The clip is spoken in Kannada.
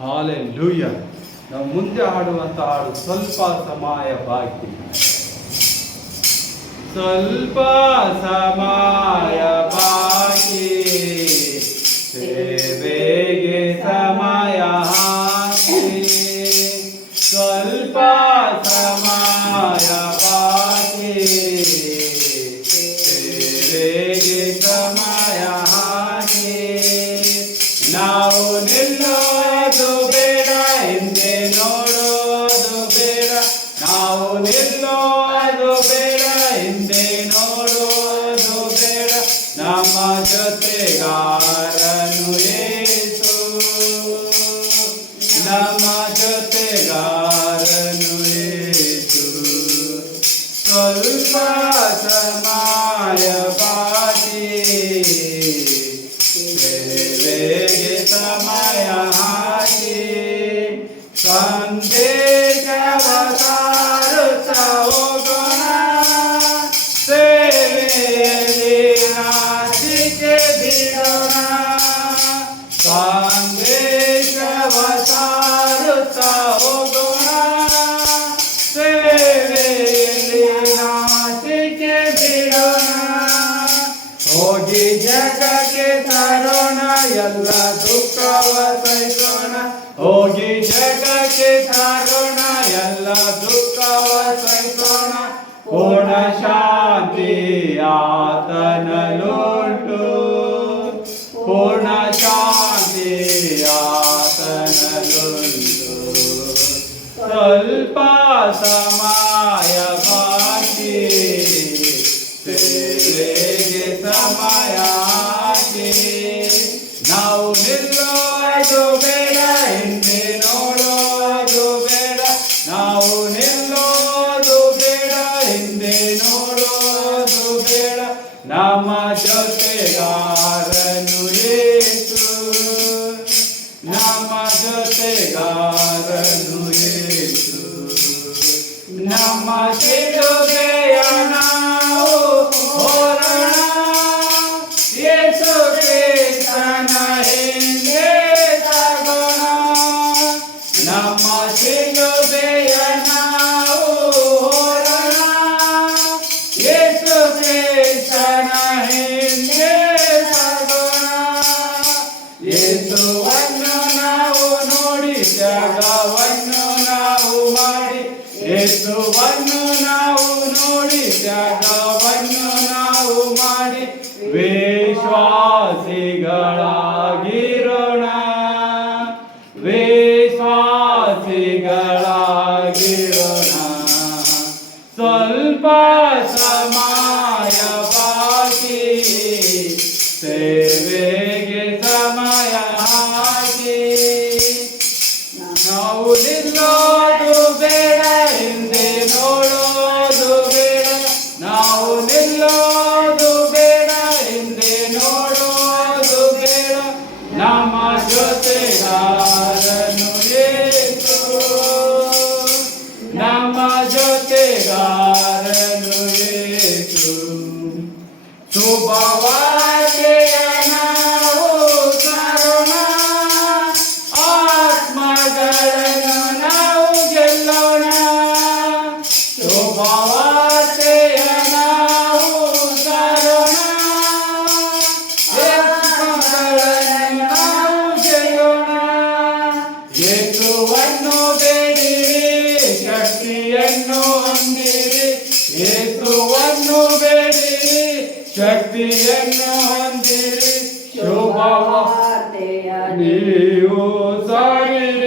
ಹಾಲೆಲೂಯ. ನಾವು ಮುಂದೆ ಹಾಡುವಂತ ಹಾಡು ಸ್ವಲ್ಪ ಸಮಯ ಬಾಕಿ. ಸ್ವಲ್ಪ ಸಮಯ ಬಾಕಿ, ಸೇವೆಗೆ ಸಮಯ ಹಾಕಿ. ಸ್ವಲ್ಪ ಸಮಯ ಬಾಕಿ, ಸೇವೆಗೆ ಸಮಯ ಹಾಕಿ. ನಾವು ನಿಲ್ಲೋದು ಬೇಡ, ಹಿಂದೆ ನೋಡೋದು ಬೇಡ. ನಾವು ನಿಲ್ಲೋದು ಬೇಡ, ಹಿಂದೆ ನೋಡೋದು ಬೇಡ. ನಮ್ಮ ಜೊತೆಗಾರನು ಯೇಸು, ನಮ್ಮ ಜೊತೆಗಾರನು ಯೇಸು. ಸ್ವಲ್ಪ ಸಮಯ ಬಾಕಿ, ಸೇವೆಗೆ ಸಮಯ ಹಾಕಿ. ಸಂದೇಶವ ಸಾರುತ್ತಾ ಹೋಗೋಣ, ಸೇವೆಯಲ್ಲಿ ನಾಚಿಕೆ ಬಿಡೋಣ. ಸಂದೇಶವ ಸಾರುತ್ತಾ ಹೋಗೋಣ, ಸೇವೆಯಲ್ಲಿ ನಾಚಿಕೆ ಬಿಡೋಣ. ಹೋಗಿ ಜಗಕ್ಕೆ ತರೋಣ, ಎಲ್ಲ ದುಃಖವ ಸಹಿಸೋಣ. ಹೋಗಿ ಜಗಕ್ಕೆ ತರೋಣ, ಎಲ್ಲ ದುಃಖವ ಸಹಿಸೋಣ. ಪೂರ್ಣ ಶಾಂತಿ ಆತನಲ್ಲುಂಟು, ಪೂರ್ಣ ಶಾಂತಿ ಆತನಲ್ಲುಂಟು. ಸ್ವಲ್ಪ ಸಮಯ ಬಾಕಿ, ಸೇವೆಗೆ ಸಮಯ ಹಾಕಿ. ನಾವು ನಿಲ್ಲೋದು ಬೇಡ, ಹಿಂದೆ ನೋಡೋದು ಬೇಡ. ನಾವು ನಿಲ್ಲೋದು ಬೇಡ, ಹಿಂದೆ ನೋಡೋದು ಬೇಡ. ನಮ್ಮ ಜೊತೆಗಾರನು ಯೇಸು, ನಮ್ಮ ಜೊತೆಗಾರನು ಯೇಸು. ನಮ್ಮ ಶಿಲುಬೆಯ ನಾವು ಹೋರೋಣ, ಯೇಸು ಕ್ರಿಸ್ತನ ಹಿಂದೆ ಸಾಗೋಣ. ನಮ್ಮ ಶಿಲುಬೆಯ ನಾವು ಹೋರೋಣ, ಯೇಸು ಕ್ರಿಸ್ತನ ಹಿಂದೆ ಸಾಗೋಣ. ಯೇಸುವನ್ನು ನಾವು ನೋಡಿ ತ್ಯಾಗವನ್ನು ನಾವು ಮಾಡಿ. ಯೇಸುವನ್ನು ನಾವು ನೋಡಿ ತ್ಯಾಗವನ್ನು ನಾವು ಮಾಡಿ. ವಿಶ್ವಾಸಿಗಳಾಗಿರೋಣ, ವಿಶ್ವಾಸಿಗಳಾಗಿರೋಣ. ಸ್ವಲ್ಪ ಸಮಯ ಬಾಕಿ, ಸೇವೆಗೆ ಸಮಯ ಹಾಕಿ. ನಾವು ನಿಲ್ಲೋದು ಬೇಡ, ಹಿಂದೆ ನೋಡೋದು ಬೇಡ. ನಾವು ನಿಲ್ಲೋದು ಬೇಡ, ಹಿಂದೆ ನೋಡೋದು ಬೇಡ. ನಮ್ಮ ಜೊತೆಗಾರನು ಯೇಸು, ನಮ್ಮ ಜೊತೆಗಾರನು ಯೇಸು. ಶುಭವಾರ್ತೆಯ ನಾವು ಸಾರೋಣ, ಆತ್ಮಗಳನ್ನು ನಾವು ಗೆಲ್ಲೋಣ. ಶುಭವಾರ್ತೆಯ ನಾವು ಸಾರೋಣ, ಆತ್ಮಗಳನ್ನು ನಾವು ಗೆಲ್ಲೋಣ. ಯೇಸುವನ್ನು ಬೇಡಿರಿ, ಶಕ್ತಿಯನ್ನು ಹೊಂದಿರಿ. ಯೇಸುವನ್ನು ಬೇಡಿರಿ, ಶಕ್ತಿಯನ್ನು ಹೊಂದಿರಿ. ಶುಭವಾರ್ತೆಯ ನೀವು ಸಾರಿರಿ.